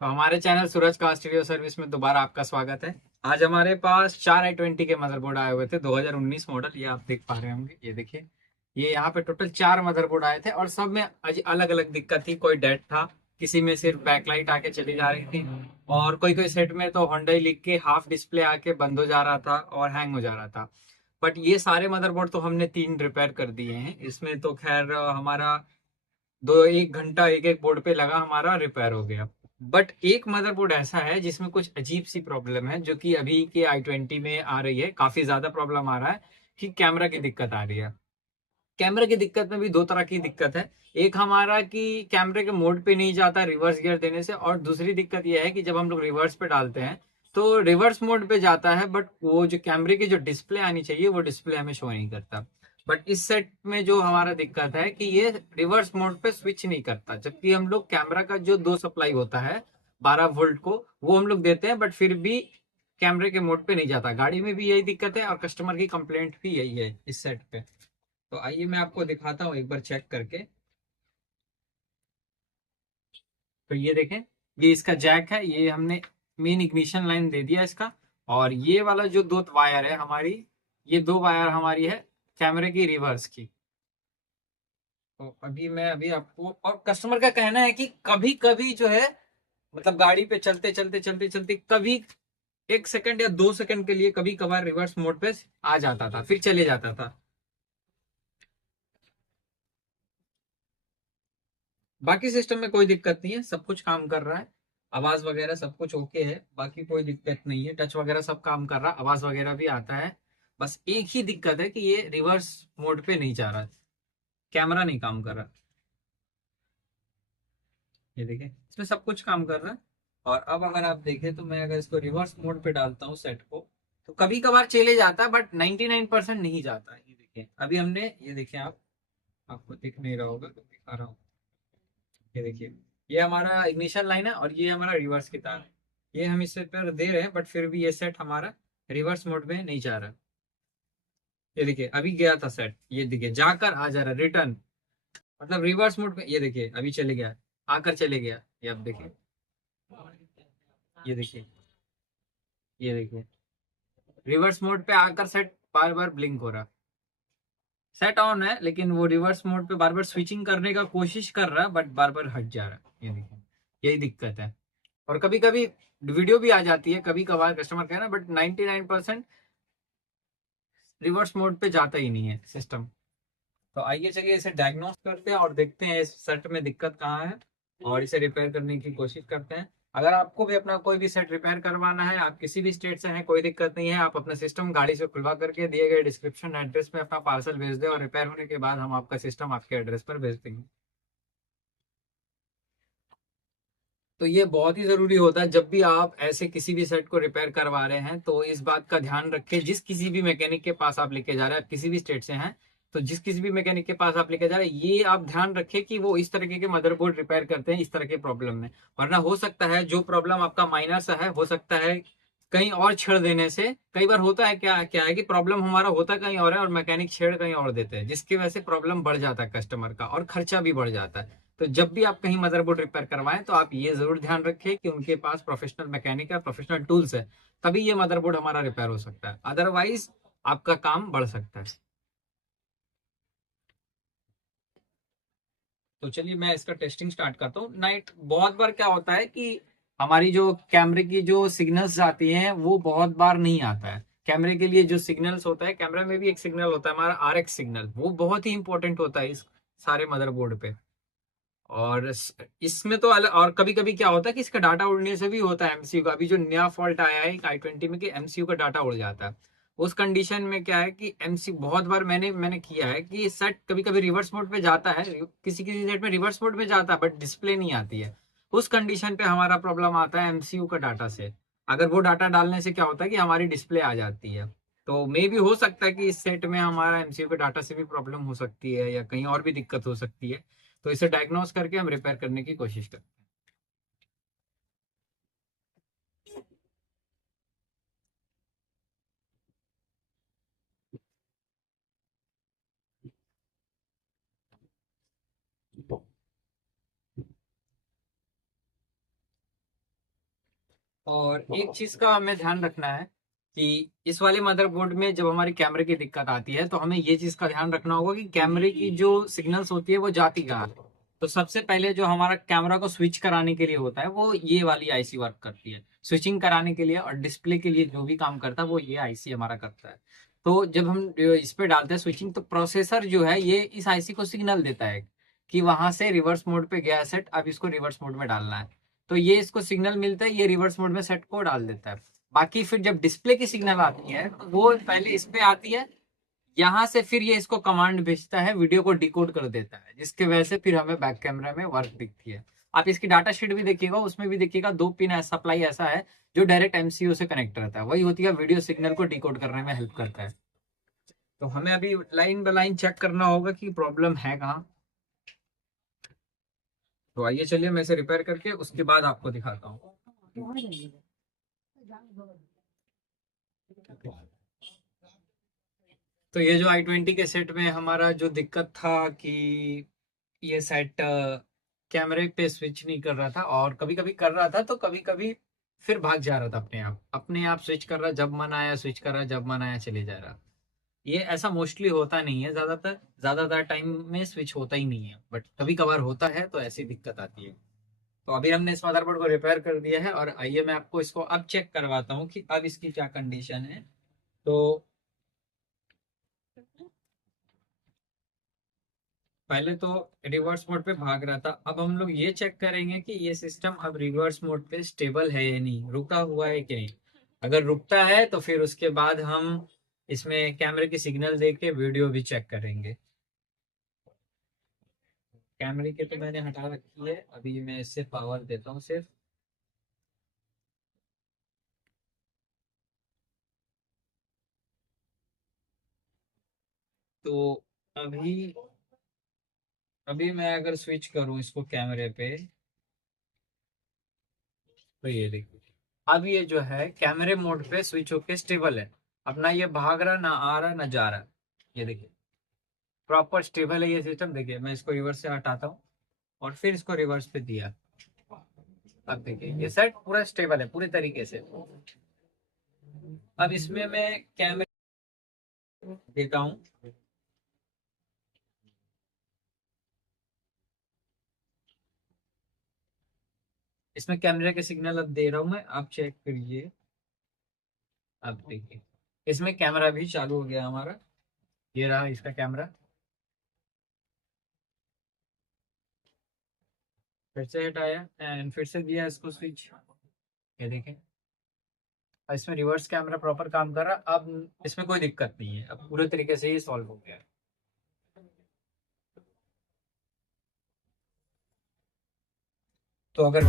तो हमारे चैनल सूरज car studio service में दोबारा आपका स्वागत है। आज हमारे पास 4i20 के मदरबोर्ड आए हुए थे 2019 मॉडल। ये आप देख पा रहे होंगे, ये देखिए। ये यहाँ पे टोटल 4 मदरबोर्ड आए थे और सब में अलग अलग दिक्कत थी। कोई डेड था, किसी में सिर्फ बैकलाइट आके चली जा रही थी, और कोई कोई सेट में तो Hyundai लिख के हाफ डिस्प्ले आके बंद हो जा रहा था और हैंग हो जा रहा था। बट ये सारे मदरबोर्ड तो हमने 3 रिपेयर कर दिए हैं। इसमें तो खैर हमारा दो एक घंटा एक एक बोर्ड पे लगा, हमारा रिपेयर हो गया। बट एक मदरबोर्ड ऐसा है जिसमें कुछ अजीब सी प्रॉब्लम है, जो कि अभी के i20 में आ रही है। काफी ज्यादा प्रॉब्लम आ रहा है कि कैमरा की दिक्कत आ रही है। कैमरे की दिक्कत में भी दो तरह की दिक्कत है। एक हमारा कि कैमरे के मोड पे नहीं जाता रिवर्स गियर देने से, और दूसरी दिक्कत यह है कि जब हम लोग रिवर्स पे डालते हैं तो रिवर्स मोड पे जाता है, बट वो जो कैमरे की जो डिस्प्ले आनी चाहिए वो डिस्प्ले हमें शो नहीं करता। बट इस सेट में जो हमारा दिक्कत है कि ये रिवर्स मोड पे स्विच नहीं करता, जबकि हम लोग कैमरा का जो दो सप्लाई होता है 12 वोल्ट को, वो हम लोग देते हैं, बट फिर भी कैमरे के मोड पे नहीं जाता। गाड़ी में भी यही दिक्कत है और कस्टमर की कंप्लेंट भी यही है इस सेट पे। तो आइए मैं आपको दिखाता हूँ एक बार चेक करके। तो ये देखें, ये इसका जैक है। ये हमने मेन इग्निशन लाइन दे दिया इसका। और ये वाला जो दो वायर है हमारी, ये दो वायर हमारी है कैमरे की रिवर्स की। तो अभी आपको, और कस्टमर का कहना है कि कभी कभी जो है, मतलब गाड़ी पे चलते चलते चलते चलते कभी 1 सेकंड या 2 सेकंड के लिए कभी कभार रिवर्स मोड पे आ जाता था, फिर चले जाता था। बाकी सिस्टम में कोई दिक्कत नहीं है, सब कुछ काम कर रहा है। आवाज वगैरह सब कुछ ओके है, बाकी कोई दिक्कत नहीं है। टच वगैरह सब काम कर रहा है, आवाज वगैरह भी आता है। बस एक ही दिक्कत है कि ये रिवर्स मोड पे नहीं जा रहा, कैमरा नहीं काम कर रहा। ये देखें, इसमें सब कुछ काम कर रहा है। और अब अगर आप देखें तो मैं अगर इसको रिवर्स मोड पे डालता हूँ सेट को, तो कभी कभार चले जाता है, बट 99% नहीं जाता है। ये देखें, अभी हमने, ये देखें आप, आपको दिख नहीं रहा होगा तो दिखा रहा हूँ। ये देखिए, ये हमारा इग्निशन लाइन है और ये हमारा रिवर्स की तार है। ये हम इससे पर दे रहे हैं, बट फिर भी ये सेट हमारा रिवर्स मोड में नहीं जा रहा। ये देखिए, अभी गया था सेट, ये देखिए जाकर आ जा रहा, रिटर्न, मतलब रिवर्स मोड में। ये देखिए अभी चले गया, आकर चले गया। ये आप देखिए, ये देखिए, ये देखिए, रिवर्स मोड पे आकर सेट बार बार ब्लिंक हो रहा। सेट ऑन है लेकिन वो रिवर्स मोड पे बार बार स्विचिंग करने का कोशिश कर रहा है, बट बार बार हट जा रहा है। ये देखिए, यही दिक्कत है। और कभी कभी वीडियो भी आ जाती है, कभी कभार कस्टमर कह रहा है, बट 99% रिवर्स मोड पे जाता ही नहीं है सिस्टम। तो आइए चलिए इसे डायग्नोस करते हैं और देखते हैं इस सेट में दिक्कत कहाँ है, और इसे रिपेयर करने की कोशिश करते हैं। अगर आपको भी अपना कोई भी सेट रिपेयर करवाना है, आप किसी भी स्टेट से हैं, कोई दिक्कत नहीं है। आप अपना सिस्टम गाड़ी से खुलवा करके दिए गए डिस्क्रिप्शन एड्रेस में अपना पार्सल भेज दें, और रिपेयर होने के बाद हम आपका सिस्टम आपके एड्रेस पर भेज देंगे। तो ये बहुत ही जरूरी होता है जब भी आप ऐसे किसी भी सेट को रिपेयर करवा रहे हैं, तो इस बात का ध्यान रखें, जिस किसी भी मैकेनिक के पास आप लेके जा रहे हैं, आप किसी भी स्टेट से हैं, तो जिस किसी भी मैकेनिक के पास आप लेके जा रहे हैं, ये आप ध्यान रखें कि वो इस तरीके के मदरबोर्ड रिपेयर करते हैं इस तरह के प्रॉब्लम में। वरना हो सकता है जो प्रॉब्लम आपका माइनर सा है, हो सकता है कहीं और छेड़ देने से। कई बार होता है, क्या क्या है कि प्रॉब्लम हमारा होता कहीं और है और मैकेनिक छेड़ कहीं और देते हैं, जिसकी वजह से प्रॉब्लम बढ़ जाता है कस्टमर का और खर्चा भी बढ़ जाता है। तो जब भी आप कहीं मदरबोर्ड रिपेयर करवाएं तो आप ये जरूर ध्यान रखें कि उनके पास प्रोफेशनल मैकेनिक है, प्रोफेशनल टूल्स है, तभी ये मदरबोर्ड हमारा रिपेयर हो सकता है। अदरवाइज आपका काम बढ़ सकता है। तो चलिए मैं इसका टेस्टिंग स्टार्ट करता हूँ। नाइट बहुत बार क्या होता है कि हमारी जो कैमरे की जो सिग्नल्स आती हैं वो बहुत बार नहीं आता है। कैमरे के लिए जो सिग्नल्स होता है, कैमरा में भी एक सिग्नल होता है हमारा RX सिग्नल, वो बहुत ही इंपॉर्टेंट होता है इस सारे मदरबोर्ड पे। और इसमें तो अलग, और कभी कभी क्या होता है कि इसका डाटा उड़ने से भी होता है MCU का। अभी जो नया फॉल्ट आया है i20 में कि MCU का डाटा उड़ जाता है। उस कंडीशन में क्या है कि MCU बहुत बार मैंने मैंने किया है कि सेट कभी कभी रिवर्स मोड पे जाता है, किसी किसी सेट में रिवर्स मोड में जाता है, बट डिस्प्ले नहीं आती है। उस कंडीशन पे हमारा प्रॉब्लम आता है MCU का डाटा से। अगर वो डाटा डालने से क्या होता है कि हमारी डिस्प्ले आ जाती है। तो मे भी हो सकता है कि इस सेट में हमारा MCU के डाटा से भी प्रॉब्लम हो सकती है, या कहीं और भी दिक्कत हो सकती है। तो इसे डायग्नोस करके हम रिपेयर करने की कोशिश करते हैं। और एक चीज का हमें ध्यान रखना है कि इस वाले मदरबोर्ड में जब हमारी कैमरे की दिक्कत आती है तो हमें ये चीज का ध्यान रखना होगा कि कैमरे की जो सिग्नल्स होती है वो जाती कहाँ है। तो सबसे पहले जो हमारा कैमरा को स्विच कराने के लिए होता है वो ये वाली आईसी वर्क करती है। स्विचिंग कराने के लिए और डिस्प्ले के लिए जो भी काम करता है वो ये आईसी हमारा करता है। तो जब हम इस पे डालते हैं स्विचिंग तो प्रोसेसर जो है ये इस आईसी को सिग्नल देता है कि वहां से रिवर्स मोड पे गया सेट, अब इसको रिवर्स मोड में डालना है। तो ये इसको सिग्नल मिलता है, ये रिवर्स मोड में सेट को डाल देता है। बाकी फिर जब डिस्प्ले की सिग्नल आती है तो वो पहले इस पे आती है, यहाँ से फिर ये इसको कमांड भेजता है, वीडियो को डिकोड कर देता है, जिसके वजह से फिर हमें बैक कैमरा में वर्क दिखती है। आप इसकी डाटा शीट भी देखिएगा, उसमें भी देखिएगा 2 पिन सप्लाई ऐसा है जो डायरेक्ट एमसीयू से कनेक्ट रहता है, वही होती है वीडियो सिग्नल को डिकोड करने में हेल्प करता है। तो हमें अभी लाइन बाय लाइन चेक करना होगा कि प्रॉब्लम है कहाँ। तो आइए चलिए मैं इसे रिपेयर करके उसके बाद आपको दिखाता हूँ। तो ये जो i20 के सेट में हमारा जो दिक्कत था कि ये सेट कैमरे पे स्विच नहीं कर रहा था, और कभी कभी कर रहा था तो कभी कभी फिर भाग जा रहा था, अपने आप स्विच कर रहा, जब मन आया स्विच कर रहा, जब मन आया चले जा रहा। ये ऐसा मोस्टली होता नहीं है, ज्यादातर टाइम में स्विच होता ही नहीं है, बट कभी कभार होता है तो ऐसी दिक्कत आती है। तो अभी हमने इस मदरबोर्ड को रिपेयर कर दिया है और आइए मैं आपको इसको अब चेक करवाता हूँ कि अब इसकी क्या कंडीशन है। तो पहले तो रिवर्स मोड पे भाग रहा था, अब हम लोग ये चेक करेंगे कि ये सिस्टम अब रिवर्स मोड पे स्टेबल है या नहीं, रुका हुआ है कि नहीं। अगर रुकता है तो फिर उसके बाद हम इसमें कैमरे की सिग्नल देख के वीडियो भी चेक करेंगे। कैमरे के तो मैंने हटा रखी है, अभी मैं इससे पावर देता हूँ सिर्फ। तो अभी अभी मैं अगर स्विच करूँ इसको कैमरे पे तो ये देखिए, अब ये जो है कैमरे मोड पे स्विच होके स्टेबल है। अब ना ये भाग रहा, ना आ रहा, ना जा रहा। ये देखिए प्रॉपर स्टेबल है ये सिस्टम। देखिए मैं इसको रिवर्स से हटाता हूँ और फिर इसको रिवर्स पे दिया, अब देखिए ये सेट पूरा स्टेबल है पूरे तरीके से। अब इसमें मैं कैमरे देता हूँ, इसमें कैमरे के सिग्नल अब दे रहा हूँ मैं, आप चेक करिए। अब देखिए इसमें कैमरा भी चालू हो गया हमारा, ये रहा इसका कैमरा। फिर से हटाया एंड फिर से दिया इसको स्विच, ये देखें इसमें रिवर्स कैमरा प्रॉपर काम कर रहा। अब इसमें कोई दिक्कत नहीं है, अब पूरे तरीके से ये सॉल्व हो गया है। तो अगर